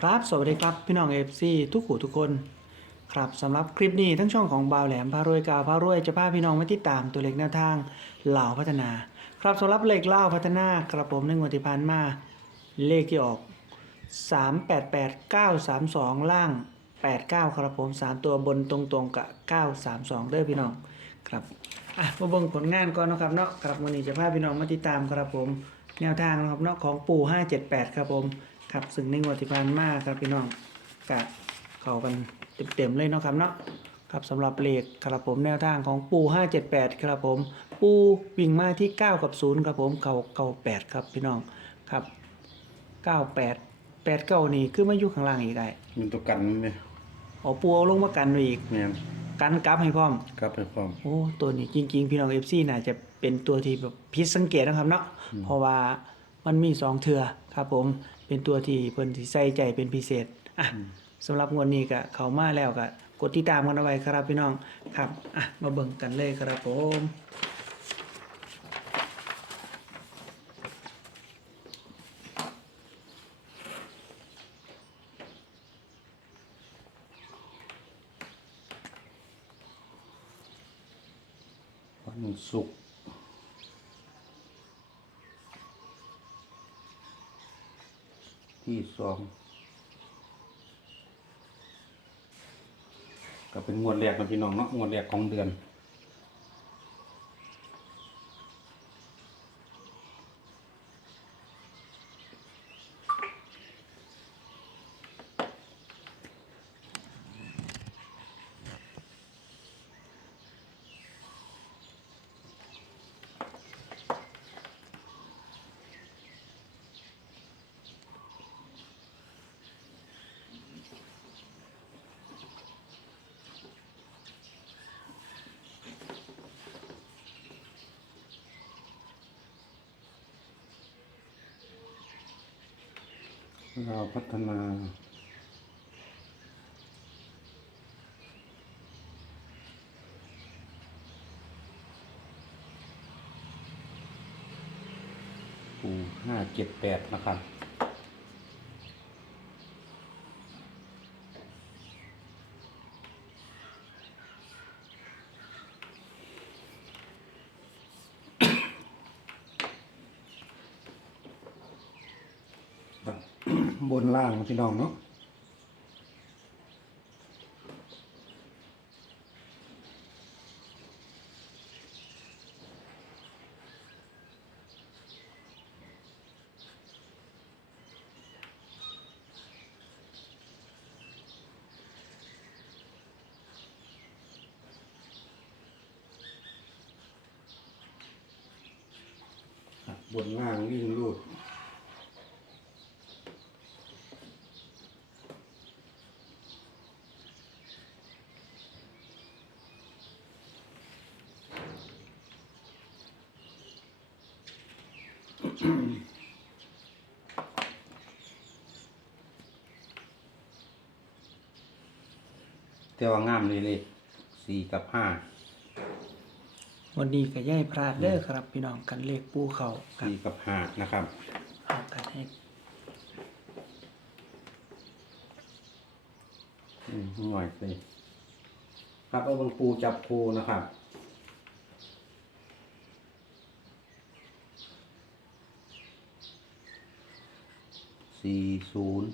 ครับ สวัสดีครับ พี่น้องเอฟซีทุกหูทุกคน ครับสำหรับคลิปนี้ทั้งช่องของบาวแหลมพารวยกาวพารวยจะพาพี่น้องมาติดตามตัวเลขแนวทางเหล่าพัฒนา ครับสำหรับเลขเล่าพัฒนากระผมหนึ่งวันที่ผ่านมา เลขที่ออก 388932 ล่าง 89 ครับผม 3 ตัวบนตรงๆกับ 932เด้อพี่น้องครับอะมาเบิ่งผลงานก่อนนะครับเนาะครับวันนี้จะพาพี่น้องมาติดตามครับผม แนวทางนะครับเนาะของปู่578 ครับผม ครับซึ่งในงวดที่ผ่านมาครับพี่น้องกะเข้ากันเต็มๆเลยเนาะครับเนาะครับสำหรับเลขครับผมแนวทางของปู 578 ครับผม ปูวิ่งมาที่ 9 กับ 0 ครับผมเก่าเก่า8ครับพี่น้องครับ 98 8เก้านี่คือมาอยู่ข้างล่างอีกได้มันตัวกันไหมเอาปูเอาลงมากันไว้อีก แม่นกันกลับให้พร้อม ครับให้พร้อม โอ้ตัวนี้จริง ๆ พี่น้อง FC น่าจะเป็นตัวที่แบบพิดสังเกตนะครับเนาะเพราะว่า มันมี2เทือครับผมเป็นตัวที่เพิ่นสิใส่ใจเป็นพิเศษอะสำหรับงวดนี้ก็เข้ามาแล้วก็กดติดตามกันเอาไว้ครับพี่น้องครับอะมาเบิ่งกันเลยครับผมวันศุกร์ที่ สองก็เป็นงวดแรกนะพี่น้องเนาะงวดแรกของเดือน เราพัฒนาปูห้าเจ็ดแปดนะครับ บนล่างพี่น้องเนาะบนล่างวิ่งรูด แต่ว่างามเลยเลยสี่กับห้าวันนี้ก็ย่ายพลาดเด้อครับ พี่น้องกันเลขปูเขาครับสี่กับห้านะครับ เอากันให้อืมหน่อยสิครับเอาบางปูจับปูนะครับ สี่ศูนย์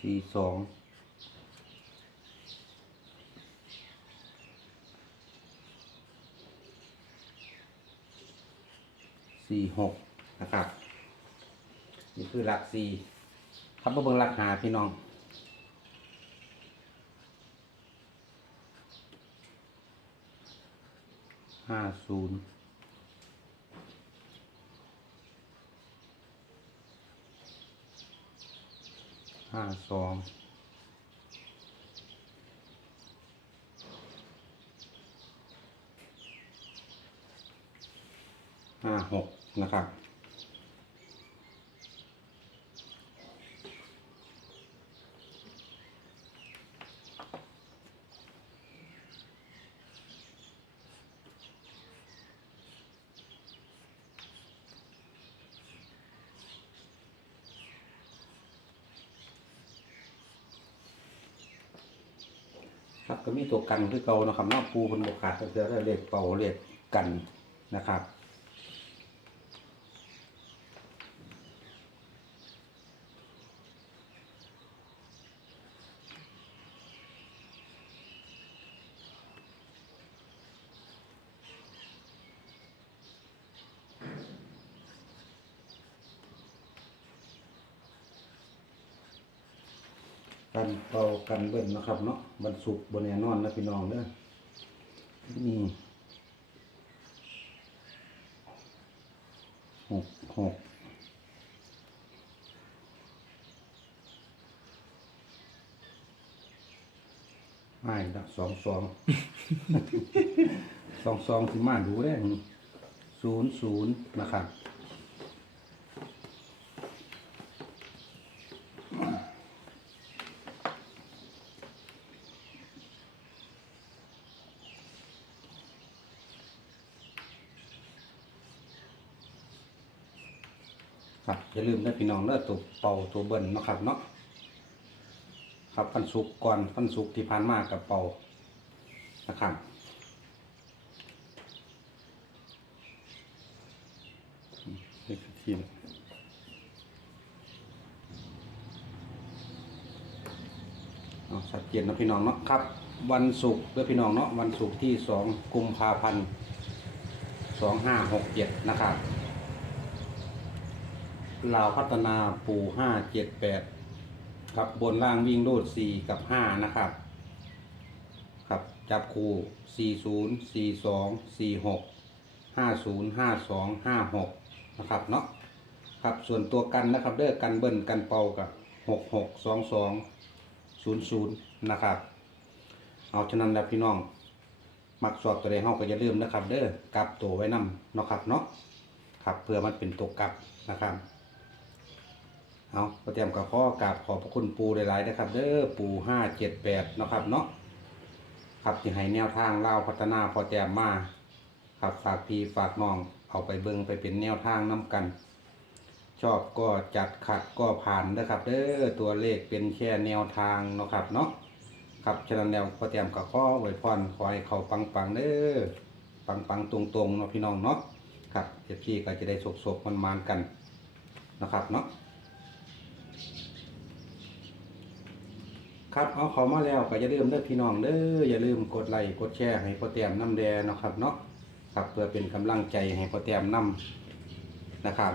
สี่สองสี่หกนะครับ นี่คือหลักสี่ครับเบิ่งหลักหาพี่น้องห้าศูนย์ ห้าหกนะครับ ครับก็มีตัวกันคือเก่านะครับนอกปูเป็นบกขาดเสือเลขเป่าเลขกันนะครับ กันเป่ากันเบิ้ลนะครับเนาะบรรสุกบนแน่นอนนะพี่น้องเด้อนี่หกหกไม่ละสองสองสองสองที่มาดูได้ศูนย์ศูนย์นะครับ ครับ อย่าลืมนะพี่น้องเด้อตัวเป่าตัวเบิ้ลนะครับเนาะครับฟันสุกก่อนฟันสุกที่ผ่านมากับเป่านะครับนี่คือทีมเอาชัดเจนนะพี่น้องเนาะครับ วันศุกร์เด้อพี่น้องเนาะวันศุกร์ที่สองกุมภาพันธ์สองห้าหกเจ็ดนะครับ ลาวพัฒนาปูห้าเจ็ดแปดครับบนล่างวิ่งโดดสี่กับห้านะครับ ครับจับคู่สี่ศูนย์สี่สองสี่หกห้าศูนย์ห้าสองห้าหกนะครับเนาะครับส่วนตัวกันนะครับเด้อกันเบิ้ลกันเป่ากับหกหกสองสองศูนย์ศูนย์นะครับ เอาฉะนั้นแล้วพี่น้อง มักสอบตัวใดห้องก็อย่าลืมนะครับ เด้อกลับตัวไว้นำเนาะครับเนาะครับเพื่อมันเป็นตัวกลับนะครับ เอาก็เตรียมกับข้อกราบขอบพระคุณปูหลายๆนะครับ เด้อปูห้าเจ็ดแปดนะครับเนาะครับที่ให้แนวทางเล่าพัฒนาพอแจมมาครับฝากพี่ฝากน้องเอาไปเบิงไปเป็นแนวทางน้กัน ชอบก็จัดขัดก็ผ่านนะครับ เด้อตัวเลขเป็นแค่แนวทางนะครับเนาะครับฉะนั้นแล้วพอแจมกับข้อไว้พรคอยเขาปังๆเด้อปังๆตรงๆเนาะพี่น้องเนาะครับเดี๋ยวพี่ก็จะได้สกๆมันๆกันนะครับเนาะ ครับเอาเขามาแล้วก็อย่าลืมเด้อพี่น้องเด้ออย่าลืมกดไลค์กดแชร์ให้พ่อแต้มน้ำแดงนาะครับเนาะครับเพื่อเป็นกำลังใจให้พ่อแต้มน้ำนะครับ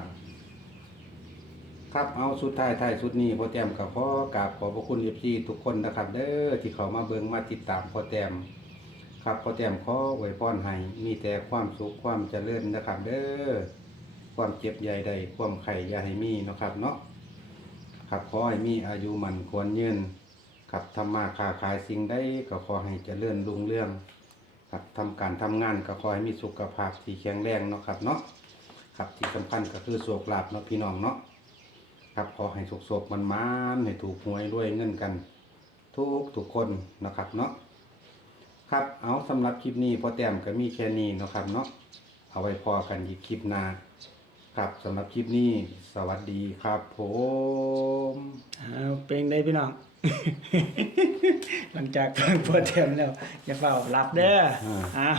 ครับเอาสุดท้ายท้ายสุดนี้พ่อแต้มกับพ่อกราบขอบพระคุณเอฟซีทุกคนนะครับ เด้อที่เขามาเบิ่งมาติดตามพ่อแต้มครับพ่อแต้มขอไว้พรให้มีแต่ความสุขความเจริญนะครับ เด้อความเจ็บใหญ่ใดความไข่ยาให้มีนะครับเนาะครับขอให้มีอายุมันควรยืน ครับทำมาค้าขายสิ่งใดก็ขอให้เจริญรุ่งเรื่อง ครับทำการทำงานก็ขอให้มีสุขภาพที่แข็งแรงเนาะครับเนาะครับที่สำคัญก็คือโศกลาบเนาะพี่น้องเนาะครับขอให้สุขโศกมันมานให้ถูกหวยด้วยเงินกัน ทุกทุกคนนะครับเนาะครับเอาสำหรับคลิปนี้พอแต้มก็มีแค่นี้เนาะครับเนาะเอาไว้พอกันอีกคลิปหน้าครับสำหรับคลิปนี้ สวัสดีครับผมเอาเป็นได้พี่น้อง หลังจากฟังโปรเทมแล้ว อย่าเฝ้าหลับเด้ออ่า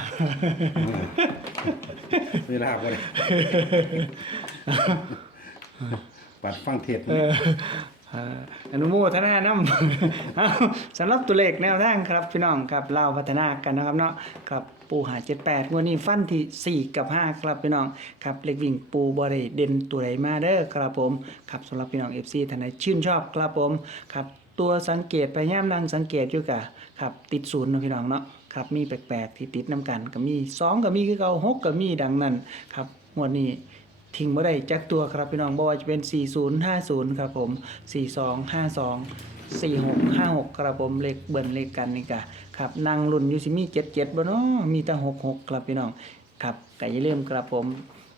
เวลาบ่ได้ปัดฟังเทศเอออ่าอนุโมทนานำเอาสำหรับตัวเลขแนวทางครับพี่น้องครับเราพัฒนากันนะครับเนาะครับปูหา78งวันนี้ฟันที่4กับ5ครับพี่น้องครับเลขวิ่งปูบริเด่นตัวใดมาเด้อครับผมครับสำหรับพี่น้อง FC ท่านใดชื่นชอบครับผมครับ ตัวสังเกตไปย่ามนั่งสังเกตอยู่กะครับติดศูนย์เนาะพี่น้องเนาะครับมีแปลกๆที่ติดน้ำกันก็มี2ก็มีคือเก่า6ก็มีดังนั้นครับงวดนี้ทิ้งบ่ได้จักตัวครับพี่น้องบ่ว่าจะเป็น 4050 ครับผม 4252 4656 ครับผมเลขเบิ่นเลขกันนี่กะครับนั่งรุ่นอยู่สิมี 77บ่เนาะมีแต่66 ครับพี่น้องครับก็อย่าลืมครับผม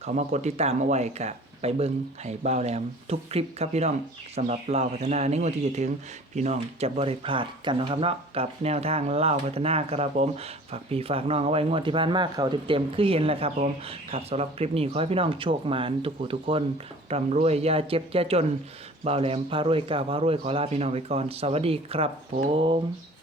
เขามากดติดตามเอาไว้กะ ไปเบิ่งให้บ่าวแหลมทุกคลิปครับพี่น้องสำหรับลาวพัฒนาในงวดที่จะถึงพี่น้องจะบ่ได้พลาดกันนะครับเนาะกับแนวทางลาวพัฒนาครับผมฝากพี่ฝากน้องเอาไว้งวดที่ผ่านมาเขาเต็มๆคือเห็นแหล้วครับผมครับสำหรับคลิปนี้ขอให้พี่น้องโชคหมานทุกผู้ทุกคนร่ำรวยอย่าเจ็บอย่าจนบ่าวแหลมพารวยกาพารวยขอลาพี่น้องไปก่อน สวัสดีครับผม